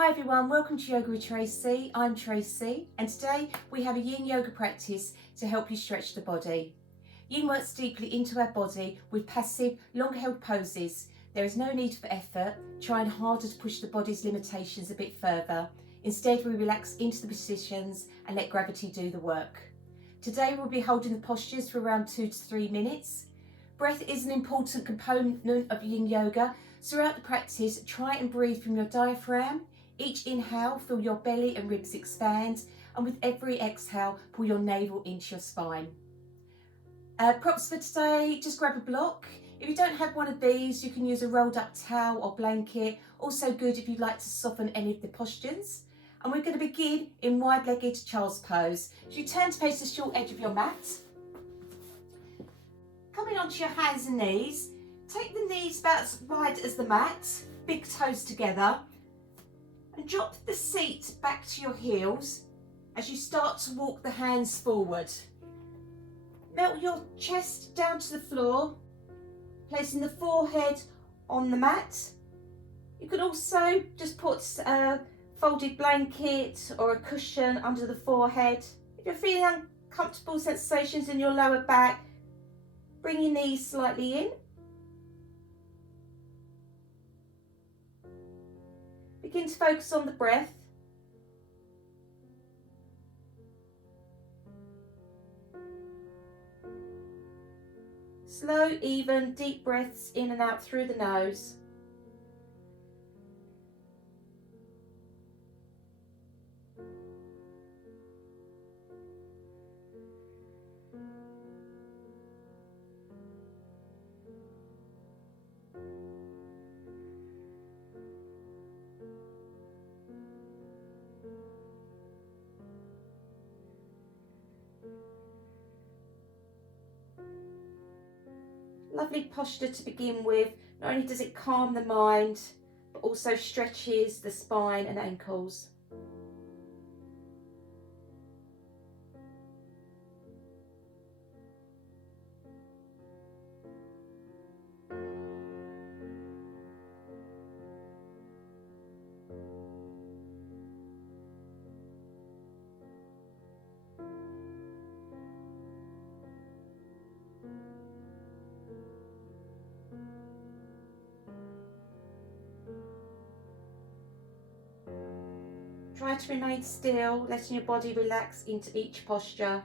Hi everyone, welcome to Yoga with Tracy. I'm Tracy and today we have a yin yoga practice to help you stretch the body. Yin works deeply into our body with passive, long-held poses. There is no need for effort, trying harder to push the body's limitations a bit further. Instead, we relax into the positions and let gravity do the work. Today we'll be holding the postures for around 2 to 3 minutes. Breath is an important component of yin yoga. Throughout the practice, try and breathe from your diaphragm. Each inhale, feel your belly and ribs expand, and with every exhale, pull your navel into your spine. Props for today, just grab a block. If you don't have one of these, you can use a rolled up towel or blanket. Also good if you'd like to soften any of the postures. And we're going to begin in wide-legged child's pose. So you turn to face the short edge of your mat. Coming onto your hands and knees, take the knees about as wide as the mat, big toes together. And drop the seat back to your heels as you start to walk the hands forward. Melt your chest down to the floor, placing the forehead on the mat. You could also just put a folded blanket or a cushion under the forehead. If you're feeling uncomfortable sensations in your lower back, bring your knees slightly in. Begin to focus on the breath. Slow, even, deep breaths in and out through the nose. Lovely posture to begin with. Not only does it calm the mind, but also stretches the spine and ankles. Try to remain still, letting your body relax into each posture.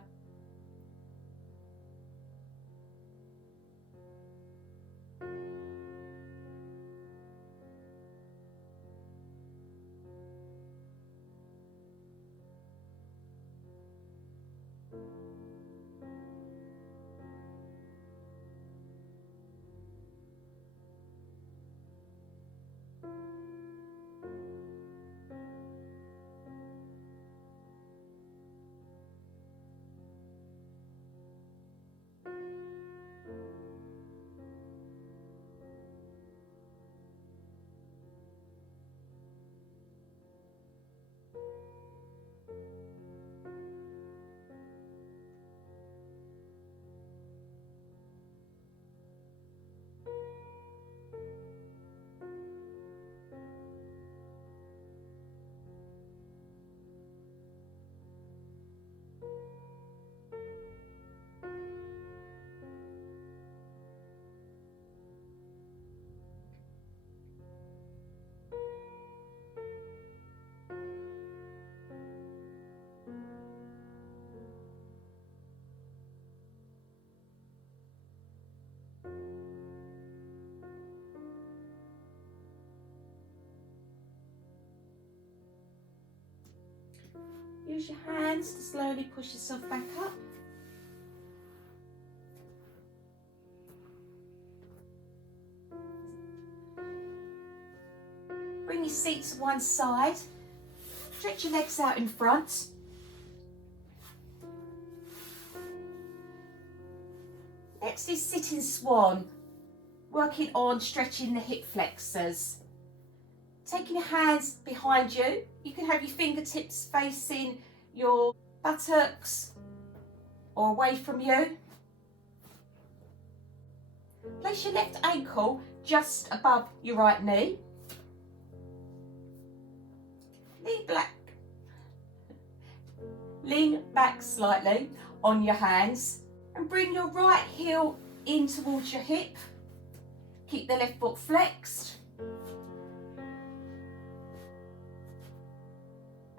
Use your hands to slowly push yourself back up. Bring your seat to one side. Stretch your legs out in front. Next is sitting swan, working on stretching the hip flexors. Taking your hands behind you, you can have your fingertips facing your buttocks or away from you. Place your left ankle just above your right knee. Lean back slightly on your hands and bring your right heel in towards your hip. Keep the left foot flexed.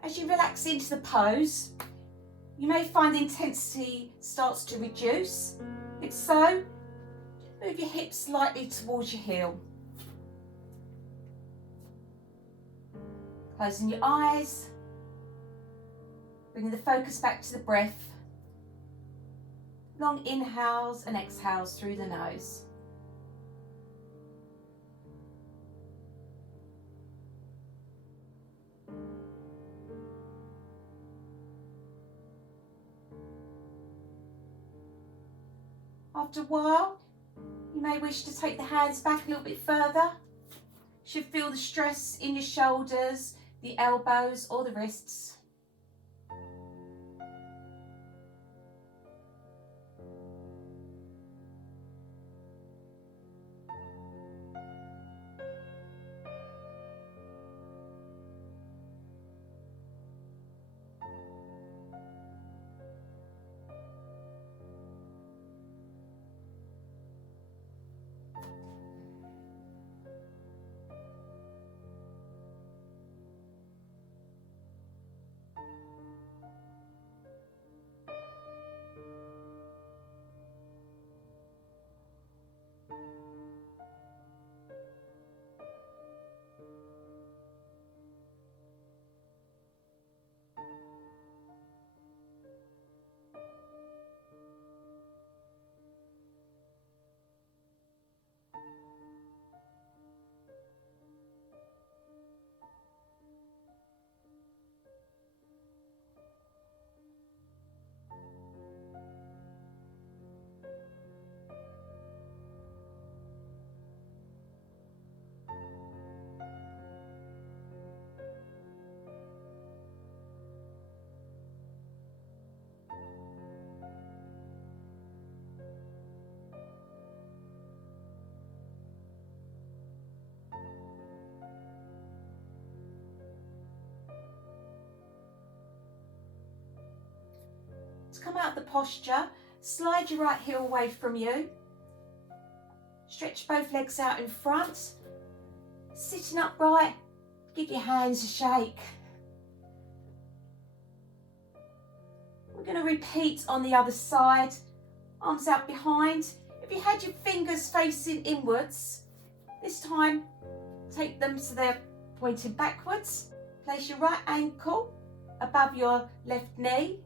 As you relax into the pose, you may find the intensity starts to reduce. If so, move your hips slightly towards your heel. Closing your eyes, bringing the focus back to the breath. Long inhales and exhales through the nose. After a while, you may wish to take the hands back a little bit further. You should feel the stress in your shoulders, the elbows or the wrists. To come out of the posture, slide your right heel away from you. Stretch both legs out in front. Sitting upright, give your hands a shake. We're going to repeat on the other side. Arms out behind. If you had your fingers facing inwards, this time take them so they're pointing backwards. Place your right ankle above your left knee.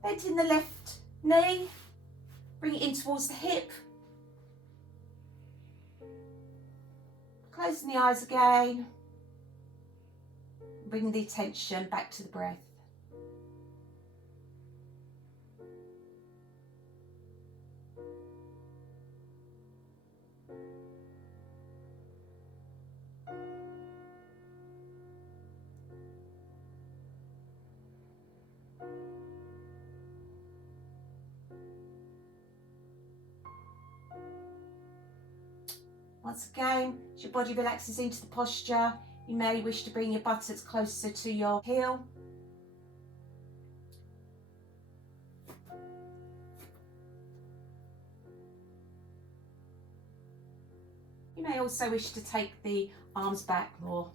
Bending the left knee, bring it in towards the hip. Closing the eyes again. Bringing the attention back to the breath. Once again, as your body relaxes into the posture, you may wish to bring your buttocks closer to your heel. You may also wish to take the arms back more.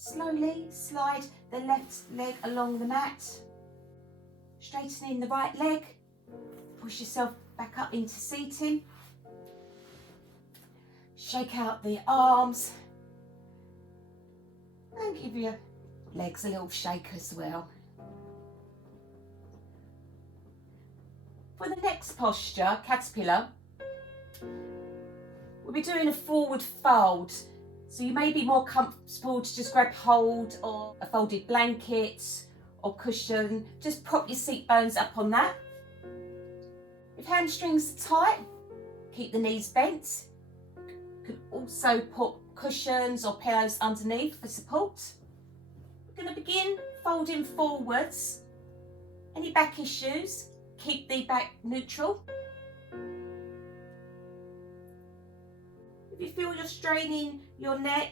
Slowly slide the left leg along the mat, straightening the right leg, push yourself back up into seating, shake out the arms and give your legs a little shake as well. For the next posture, caterpillar, we'll be doing a forward fold. So you may be more comfortable to just grab hold of a folded blanket or cushion. Just prop your seat bones up on that. If hamstrings are tight, keep the knees bent. You can also put cushions or pillows underneath for support. We're going to begin folding forwards. Any back issues, keep the back neutral. If you feel you're straining your neck,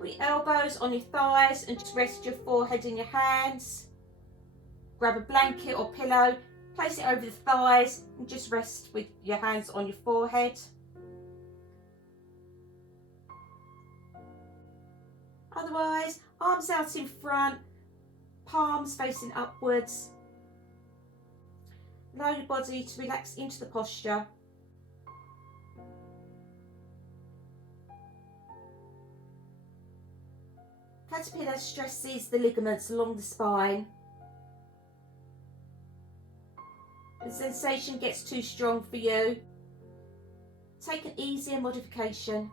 put your elbows on your thighs and just rest your forehead in your hands. Grab a blanket or pillow, place it over the thighs and just rest with your hands on your forehead. Otherwise, arms out in front, palms facing upwards. Allow your body to relax into the posture. Caterpillar stresses the ligaments along the spine. If the sensation gets too strong for you, take an easier modification.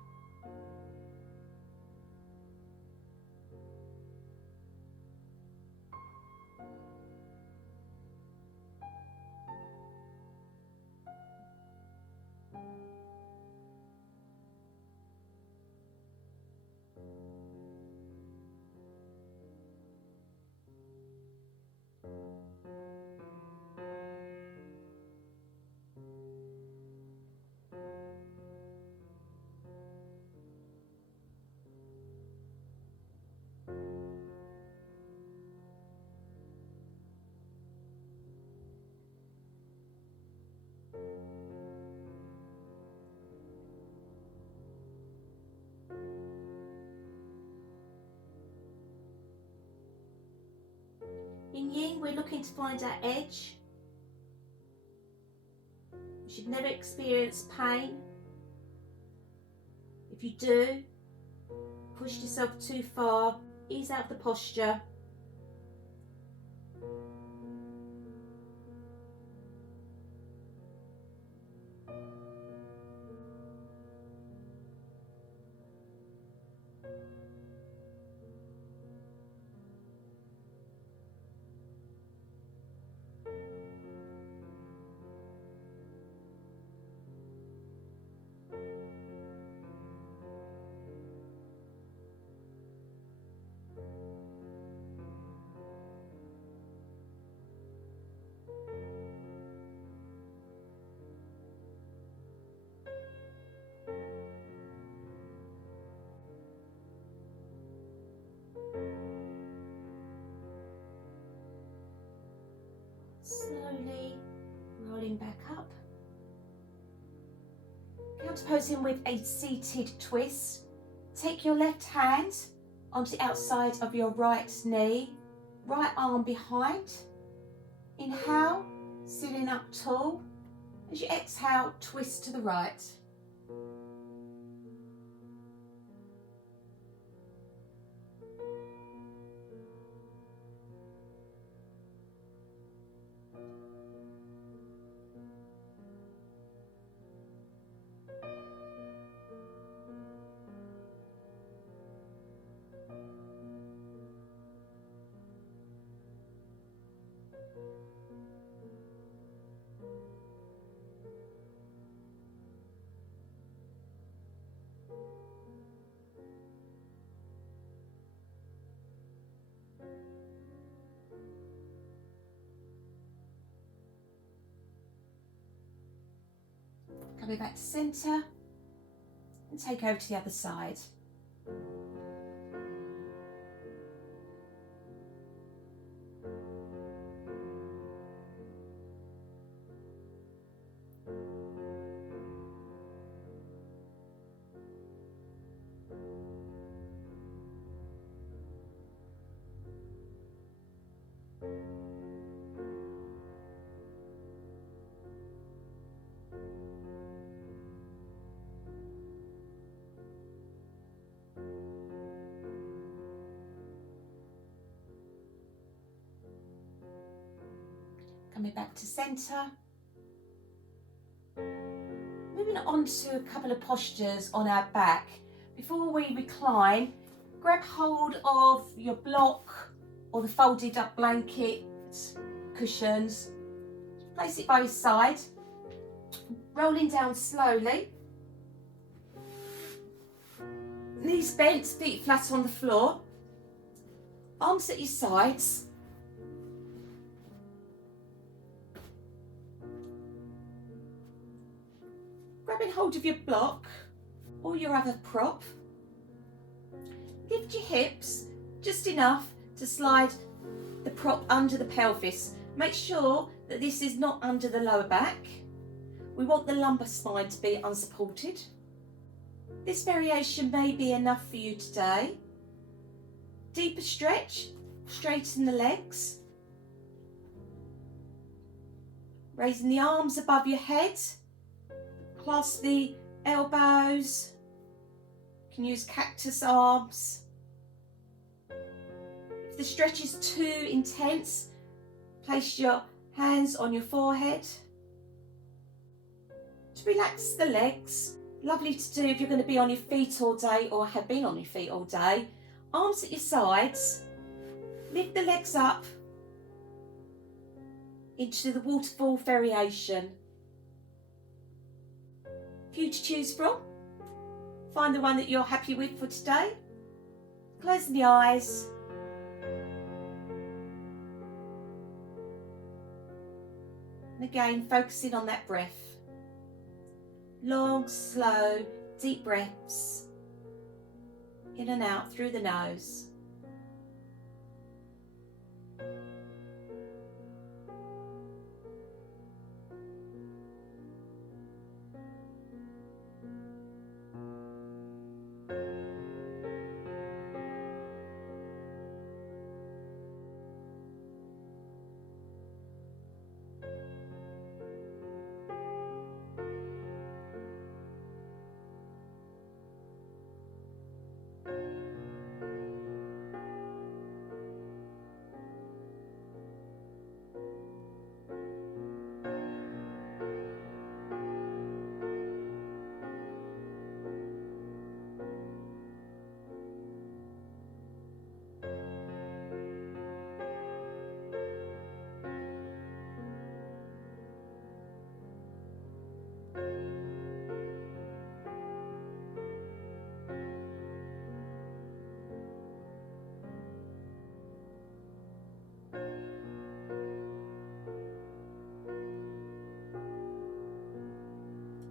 In yin, we're looking to find our edge. You should never experience pain. If you do, push yourself too far, ease out the posture. Slowly rolling back up. Counterposing with a seated twist. Take your left hand onto the outside of your right knee, right arm behind. Inhale, sitting up tall. As you exhale, twist to the right. Coming back to centre and take over to the other side. Coming back to centre. Moving on to a couple of postures on our back. Before we recline, grab hold of your block or the folded up blanket, cushions. Place it by your side. Rolling down slowly. Knees bent, feet flat on the floor. Arms at your sides. Grabbing hold of your block or your other prop. Lift your hips just enough to slide the prop under the pelvis. Make sure that this is not under the lower back. We want the lumbar spine to be unsupported. This variation may be enough for you today. Deeper stretch, straighten the legs. Raising the arms above your head. Clasp the elbows. You can use cactus arms. If the stretch is too intense, place your hands on your forehead. To relax the legs, lovely to do if you're going to be on your feet all day or have been on your feet all day. Arms at your sides, lift the legs up into the waterfall variation. Few to choose from. Find the one that you're happy with for today. Closing the eyes. And again, focusing on that breath. Long, slow, deep breaths. In and out through the nose.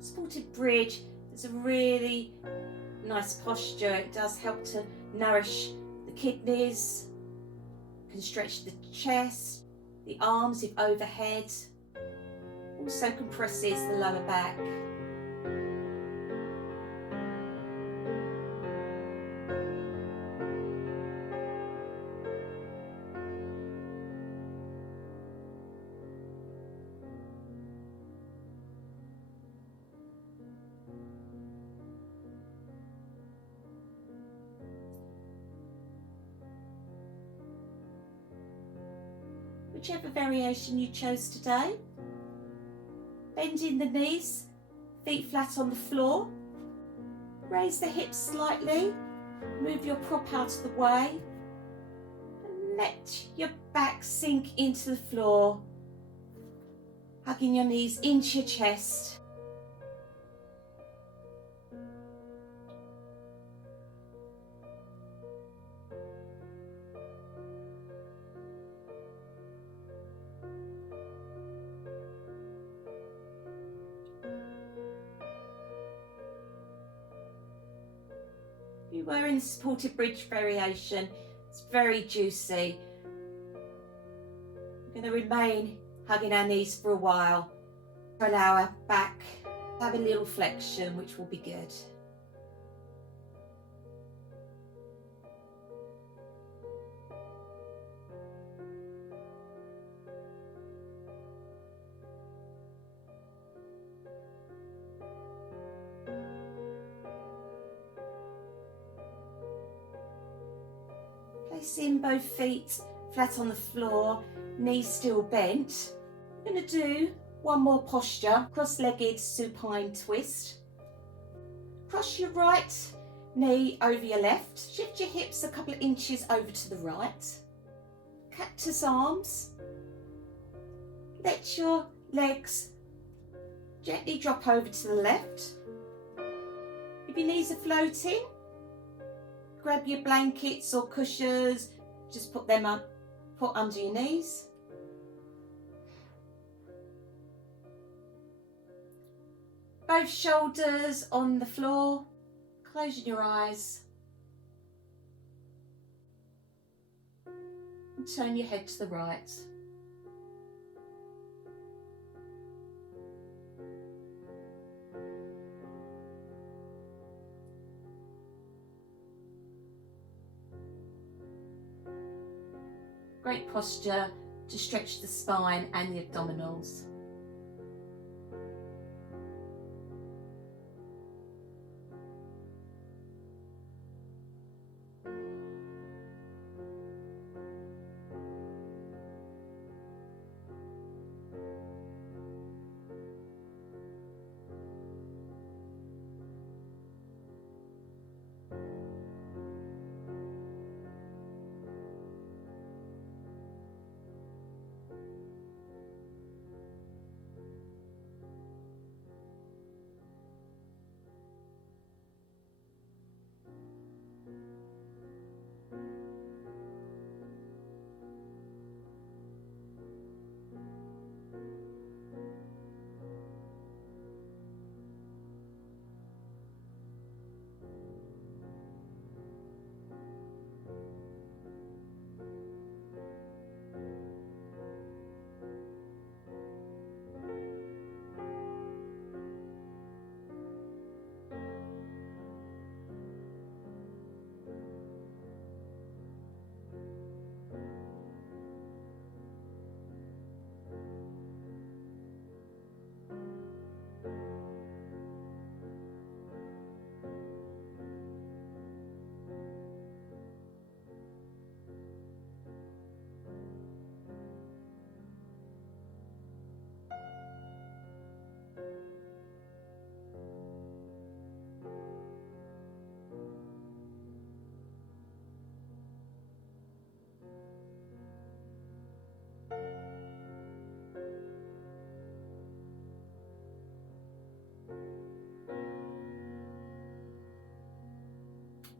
Supported bridge is a really nice posture. It does help to nourish the kidneys, can stretch the chest, the arms if overhead, also compresses the lower back. Whichever variation you chose today. Bending the knees, feet flat on the floor. Raise the hips slightly, move your prop out of the way. And let your back sink into the floor. Hugging your knees into your chest. You were in the supported bridge variation. It's very juicy. We're going to remain hugging our knees for a while. Allow our back to have a little flexion, which will be good. Placing both feet flat on the floor, knees still bent. I'm going to do one more posture, cross-legged supine twist. Cross your right knee over your left. Shift your hips a couple of inches over to the right. Cactus arms. Let your legs gently drop over to the left. If your knees are floating, grab your blankets or cushions, just put them up, put under your knees. Both shoulders on the floor, closing your eyes. And turn your head to the right. Great posture to stretch the spine and the abdominals.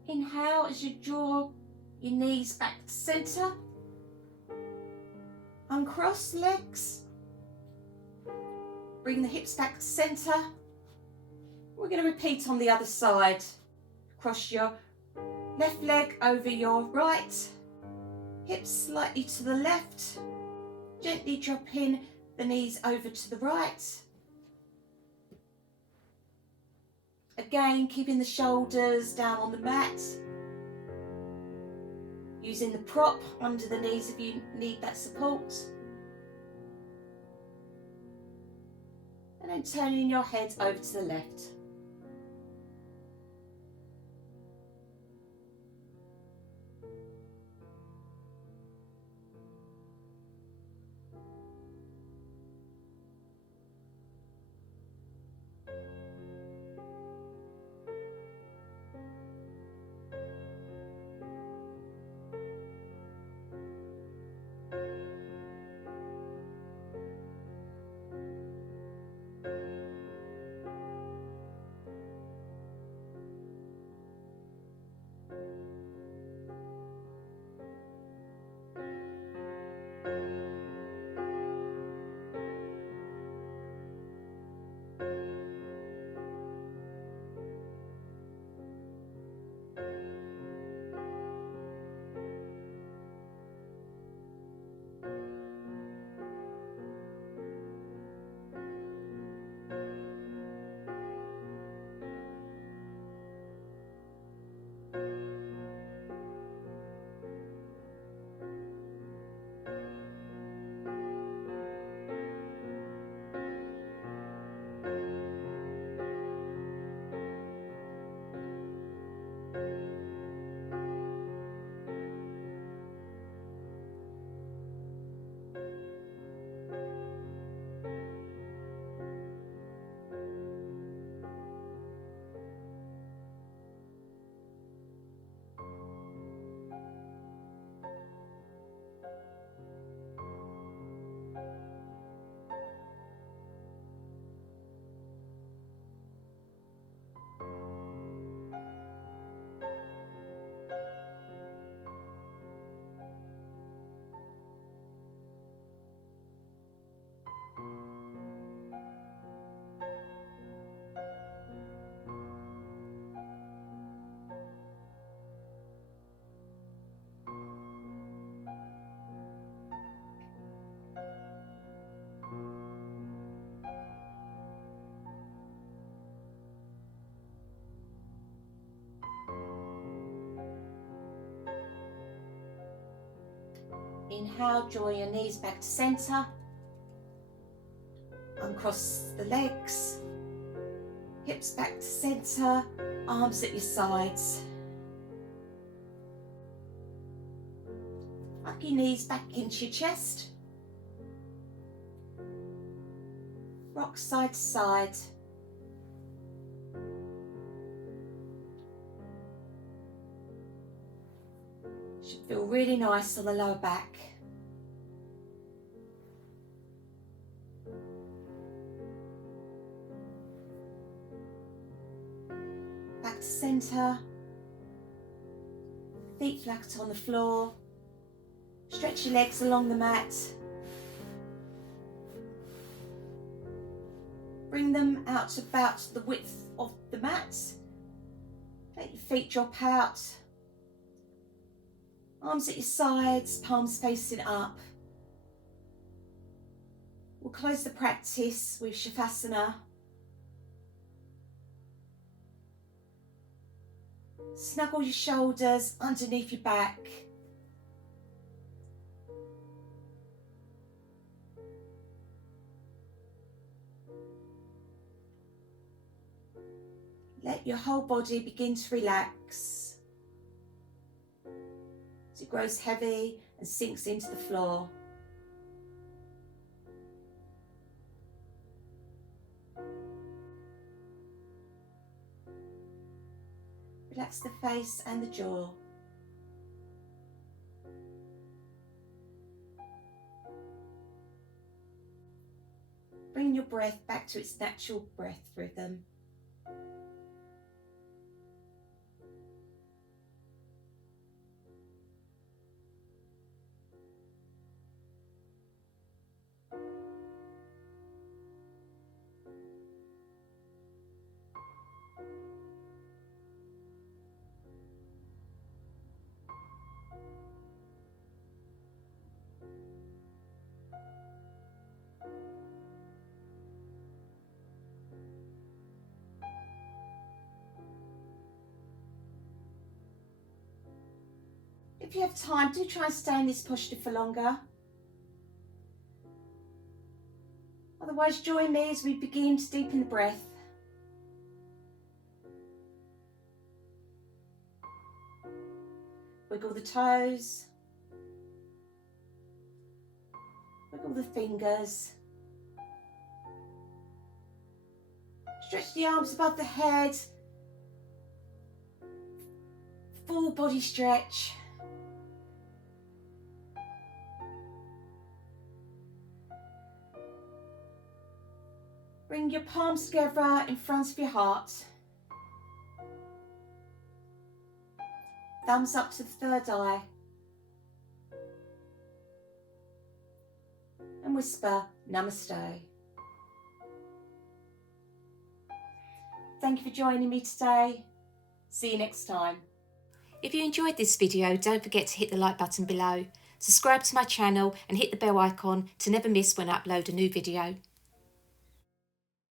Inhale as you draw your knees back to centre. Uncross the legs. Bring the hips back to centre. We're going to repeat on the other side. Cross your left leg over your right. Hips slightly to the left. Gently drop in the knees over to the right. Again, keeping the shoulders down on the mat. Using the prop under the knees if you need that support. And then turning your head over to the left. Inhale, draw your knees back to centre. Uncross the legs. Hips back to centre. Arms at your sides. Tuck your knees back into your chest. Rock side to side. Should feel really nice on the lower back. Back to centre. Feet flat on the floor. Stretch your legs along the mat. Bring them out to about the width of the mat. Let your feet drop out. Arms at your sides, palms facing up. We'll close the practice with Shavasana. Snuggle your shoulders underneath your back. Let your whole body begin to relax as it grows heavy and sinks into the floor. Relax the face and the jaw. Bring your breath back to its natural breath rhythm. If you have time, do try and stay in this posture for longer. Otherwise, join me as we begin to deepen the breath. Wiggle the toes. Wiggle the fingers. Stretch the arms above the head. Full body stretch. Bring your palms together in front of your heart. Thumbs up to the third eye. And whisper, Namaste. Thank you for joining me today. See you next time. If you enjoyed this video, don't forget to hit the like button below. Subscribe to my channel and hit the bell icon to never miss when I upload a new video.